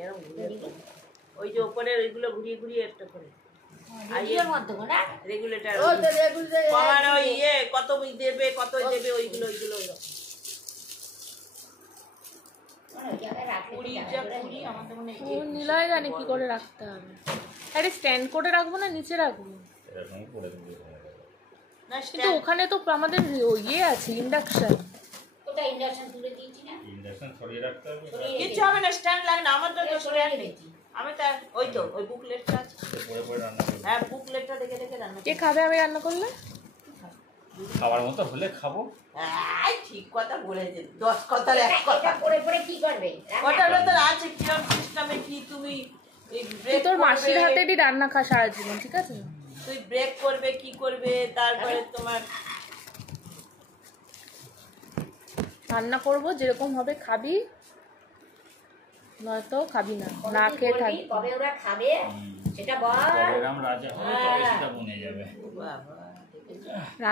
এরকম ঘুরিয়ে ওই যে ওপরের ওইগুলো ঘুরিয়ে ঘুরিয়ে একটা করে রেগুলেটর কমানো ইয়ে কত দেবে কত দেবে ওইগুলো ওইগুলো নীলয় জানি কি করে রাখতে হবে। আরে স্ট্যান্ড করে রাখবো না নিচে রাখবো? কিন্তু ওখানে তো আমাদের ইয়ে আছে ইন্ডাকশন। ওটা ইন্ডাকশন তুলে দিয়েছি না, ইন্ডাকশন সরিয়ে রাখতে হবে। কিছু হবে না, স্ট্যান্ড লাগে না আমার তো স্ট্যান্ড নেই। আমি তো ওই তো ওই বুকলেটটা আছে, পরে পরে রান্না করব। হ্যাঁ বুকলেটটা দেখে দেখে রান্না। কে খাবে আমি রান্না করলে? খাবার মতো হলে খাবো। এই ঠিক কথা বলেছে, 10 কথার এক কথা। পরে পরে কি করবে? ওটার ভেতর আছে কিরম সিস্টেমে কি তুমি তুই তোর মাসির হাতেরই রান্না খা সারা জীবন, ঠিক আছে? তুই ব্রেক করবে কি করবে, তারপরে তোমার রান্না করবো যেরকম হবে খাবি, নয়তো খাবি না, না খেয়ে থাকবি। কবে ওরা খাবে সেটা বল। কবে রাম রাজা হবে তবে সেটা বনে যাবে। বাবা